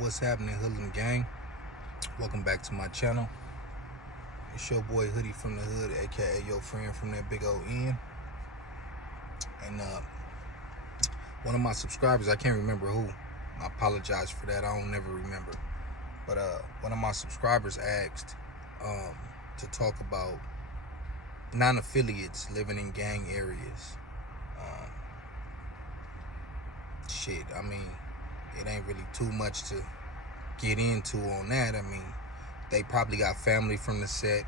What's happening, Hoodlum Gang? Welcome back to my channel. It's your boy Hoodie from the Hood, aka your friend from that big old N. And one of my subscribers, I can't remember who. I apologize for that. I don't never remember. But one of my subscribers asked to talk about non-affiliates living in gang areas. I mean, it ain't really too much to get into on that. I mean, they probably got family from the set,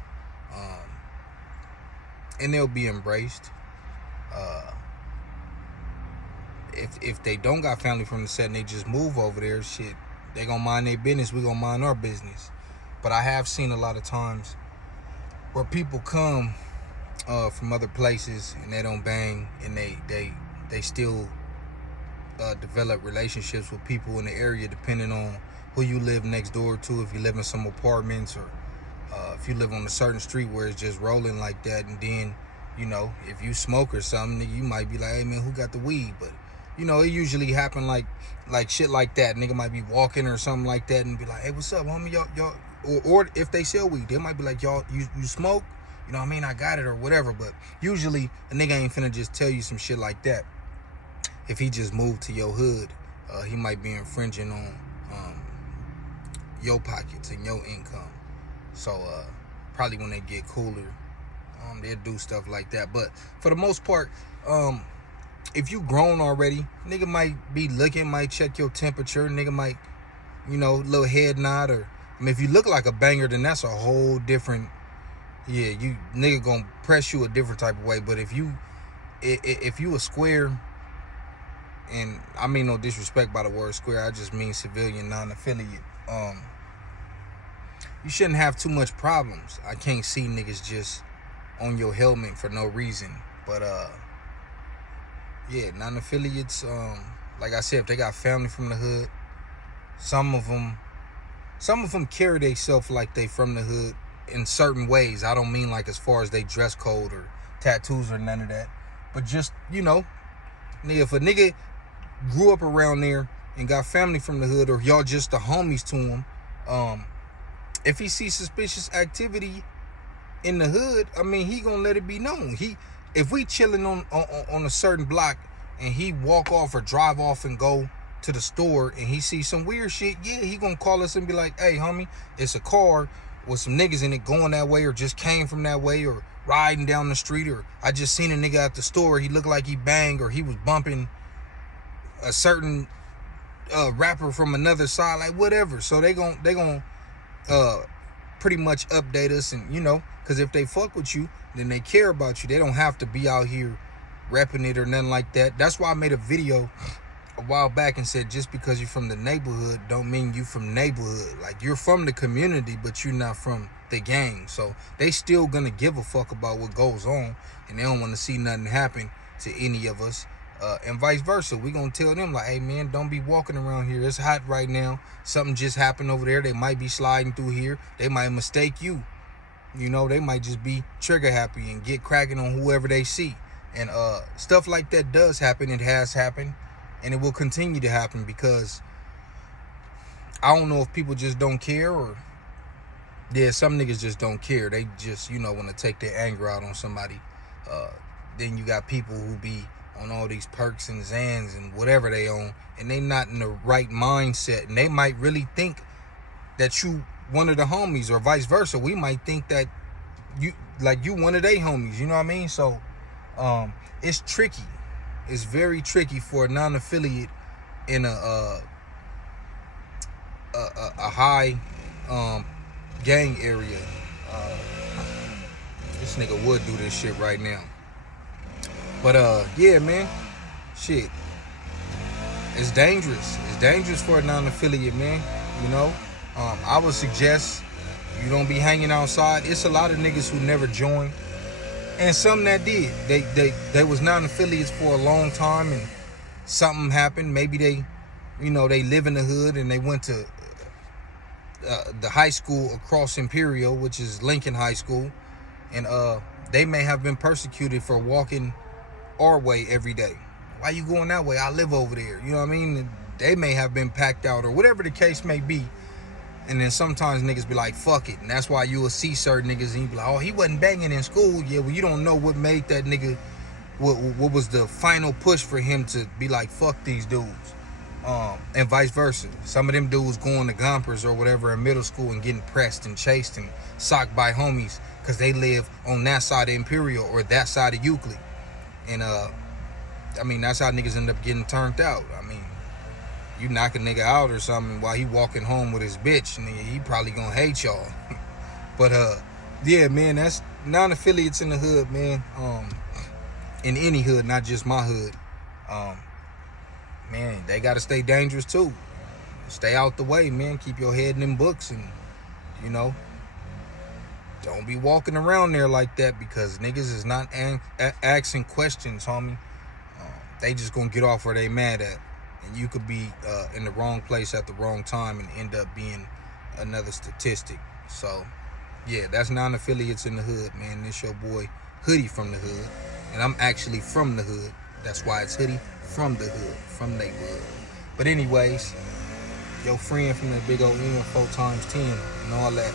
and they'll be embraced. If they don't got family from the set and they just move over there, shit, they gonna mind their business. We gonna mind our business. But I have seen a lot of times where people come from other places and they don't bang, and they still develop relationships with people in the area, depending on who you live next door to. If you live in some apartments, or if you live on a certain street where it's just rolling like that, and then, you know, if you smoke or something, you might be like, hey man, who got the weed? But you know, it usually happen like shit like that. Nigga might be walking or something like that and be like, hey, what's up, homie? Y'all or if they sell weed, they might be like, y'all, you smoke? You know what I mean? I got it or whatever. But usually a nigga ain't finna just tell you some shit like that. If he just moved to your hood, he might be infringing on your pockets and your income. So probably when they get cooler, they'll do stuff like that. But for the most part, if you grown already, nigga might be looking, might check your temperature, nigga might, you know, little head nod. Or I mean, if you look like a banger, then that's a whole different, yeah, you nigga gonna press you a different type of way. But if you a square, and I mean no disrespect by the word square, I just mean civilian, non-affiliate, you shouldn't have too much problems. I can't see niggas just on your helmet for no reason. But yeah, non-affiliates, like I said, if they got family from the hood, some of them carry themselves like they from the hood in certain ways. I don't mean like as far as they dress code or tattoos or none of that, but just, you know, nigga, if a nigga grew up around there and got family from the hood, or y'all just the homies to him, if he sees suspicious activity in the hood, I mean, he gonna let it be known. If we chilling on a certain block and he walk off or drive off and go to the store and he sees some weird shit, yeah, he gonna call us and be like, hey homie, it's a car with some niggas in it going that way, or just came from that way, or riding down the street, or I just seen a nigga at the store, he looked like he banged, or he was bumping a certain rapper from another side, like whatever. So they gon' pretty much update us, and you know, because if they fuck with you, then they care about you. They don't have to be out here repping it or nothing like that. That's why I made a video a while back and said, just because you're from the neighborhood don't mean you from neighborhood. Like, you're from the community, but you're not from the gang. So they still gonna give a fuck about what goes on, and they don't want to see nothing happen to any of us. And vice versa. We gonna tell them like, hey man, don't be walking around here. It's hot right now. Something just happened over there. They might be sliding through here. They might mistake you. You know, they might just be trigger happy and get cracking on whoever they see. And stuff like that does happen. It has happened, and it will continue to happen, because I don't know if people just don't care, or yeah, some niggas just don't care. They just, you know, want to take their anger out on somebody. Then you got people who be on all these perks and Xans and whatever they own, and they not in the right mindset, and they might really think that you one of the homies, or vice versa. We might think that you one of they homies, you know what I mean? So it's tricky. It's very tricky for a non-affiliate in a high gang area. This nigga would do this shit right now. But yeah, man, shit, it's dangerous. It's dangerous for a non-affiliate, man. You know, I would suggest you don't be hanging outside. It's a lot of niggas who never joined, and some that did. They was non-affiliates for a long time, and something happened. Maybe they, you know, they live in the hood and they went to the high school across Imperial, which is Lincoln High School, and they may have been persecuted for walking our way every day. Why you going that way? I live over there. You know what I mean? they may have been packed out or whatever the case may be. And then sometimes niggas be like, fuck it. And that's why you will see certain niggas and you be like, oh, he wasn't banging in school. Yeah, well, you don't know what made that nigga, what was the final push for him to be like, fuck these dudes. And vice versa. Some of them dudes going to Gompers or whatever in middle school and getting pressed and chased and socked by homies because they live on that side of Imperial or that side of Euclid. And I mean, that's how niggas end up getting turned out. I mean, you knock a nigga out or something while he walking home with his bitch, and he probably gonna hate y'all. But yeah, man, that's non-affiliates in the hood, man. In any hood, not just my hood. Man, they gotta stay dangerous too. Stay out the way, man. Keep your head in them books, and you know, don't be walking around there like that because niggas is not asking questions, homie. They just gonna get off where they mad at. And you could be in the wrong place at the wrong time and end up being another statistic. So, yeah, that's non-affiliates in the hood, man. This your boy Hoodie from the hood. And I'm actually from the hood. That's why it's Hoodie from the hood, from neighborhood. But anyways, your friend from the big old N 4 times 10 and all that.